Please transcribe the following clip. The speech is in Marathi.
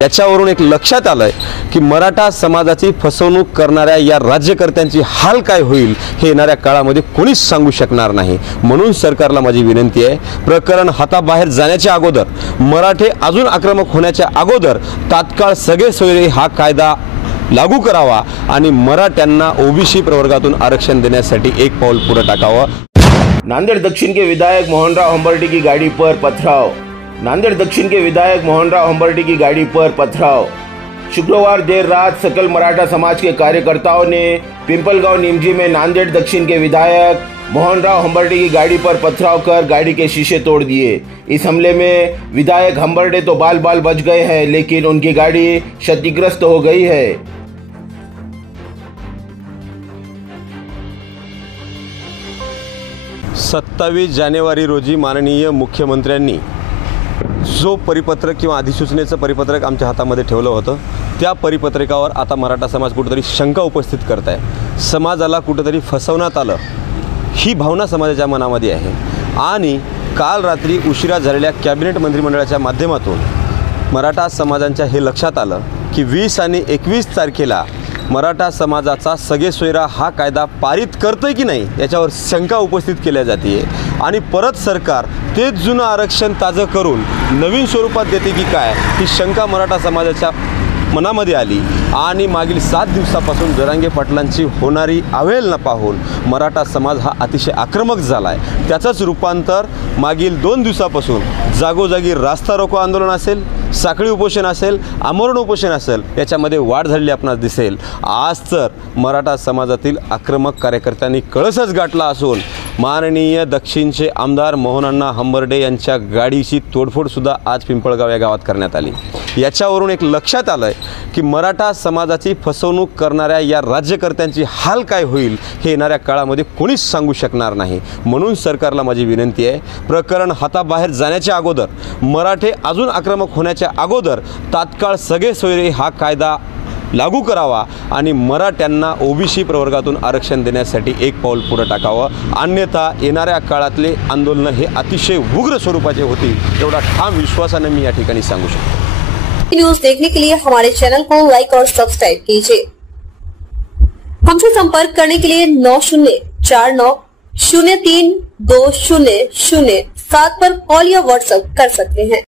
याच्यावरून एक लक्षात आलंय की मराठा समाजाची फसवणूक करणाऱ्या या राज्यकर्त्यांची हाल काय होईल हे येणाऱ्या काळामध्ये कोणीच सांगू शकणार नाही। म्हणून सरकारला माझी विनंती आहे, प्रकरण हाताबाहेर जाण्याच्या अगोदर, मराठे अजून आक्रमक होण्याच्या अगोदर तात्काळ सगळे सोयरे हा कायदा लागू करावा आणि मराठ्यांना ओबीसी प्रवर्गातून आरक्षण देण्यासाठी एक पाऊल पुढे टाकावं। नांदेड़ दक्षिण के विधायक मोहनराव हंबर्डे की गाड़ी पर पथराव। नांदेड़ दक्षिण के विधायक मोहनराव हंबर्डे की गाड़ी पर पथराव। शुक्रवार देर रात सकल मराठा समाज के कार्यकर्ताओं ने पिंपलगांव निमजी में नांदेड़ दक्षिण के विधायक मोहनराव हंबर्डे की गाड़ी पर पथराव कर गाड़ी के शीशे तोड़ दिए। इस हमले में विधायक हंबर्डे तो बाल बाल बच गए हैं, लेकिन उनकी गाड़ी क्षतिग्रस्त हो गई है। 27 जानेवारी रोजी माननीय मुख्यमंत्र्यांनी जो परिपत्रक किंवा अधिसूचनेचं परिपत्रक आमच्या हातामध्ये ठेवलं होतं, त्या परिपत्रकावर आता मराठा समाज कुठेतरी शंका उपस्थित करत आहे। समाजाला कुठेतरी फसवण्यात आलं ही भावना समाजाच्या मनामध्ये आहे आणि काल रात्री उशिरा झालेल्या कॅबिनेट मंत्रिमंडळाच्या माध्यमातून मराठा समाजांच्या हे लक्षात आलं की 20 आणि 21 तारखेला मराठा समाजाचा सगळे सोयरा हा कायदा पारित करतंय की नाही याच्यावर शंका उपस्थित केल्या जाते आणि परत सरकार तेच जुनं आरक्षण ताजं करून नवीन स्वरूपात देते की काय ही शंका मराठा समाजाच्या मनामध्ये आली आणि मागील 7 दिवसापासून जरांगे पाटलांची होणारी अवहेलना पाहून मराठा समाज हा अतिशय आक्रमक झाला आहे। त्याचंच रूपांतर मागील 2 दिवसापासून जागोजागी रास्ता रोको आंदोलन असेल, साखळी उपोषण असेल, आमरण उपोषण असेल, याच्यामध्ये वाढ झालेली आपणास दिसेल। आज तर मराठा समाजातील आक्रमक कार्यकर्त्यांनी कळसच गाठला असून माननीय दक्षिणचे आमदार मोहनअण्णा हंबर्डे यांच्या गाडीची तोडफोड सुद्धा आज पिंपळगाव या गावात करण्यात आली। याच्यावरून एक लक्षात आलंय की मराठा समाजाची फसवणूक करणाऱ्या या राज्यकर्त्यांची हाल काय होईल हे येणाऱ्या काळामध्ये कोणीच सांगू शकणार नाही। म्हणून सरकारला माझी विनंती आहे, प्रकरण हाताबाहेर जाण्याच्या अगोदर, मराठे अजून आक्रमक होण्याच्या अगोदर तात्काळ सगळे सोयरे हा कायदा लागू करावा आणि मराठ्यांना ओबीसी प्रवर्गातून आरक्षण देण्यासाठी एक पाऊल पुढे टाकावं। अन्यथा येणाऱ्या काळातले आंदोलन हे अतिशय उग्र स्वरूपाचे होतील, एवढा ठाम विश्वासाने मी या ठिकाणी सांगू शकतो। न्यूज देखने के लिए हमारे चैनल को लाइक और सब्सक्राइब कीजिए। हमसे संपर्क करने के लिए 9049032007 पर कॉल या व्हाट्सएप कर सकते हैं।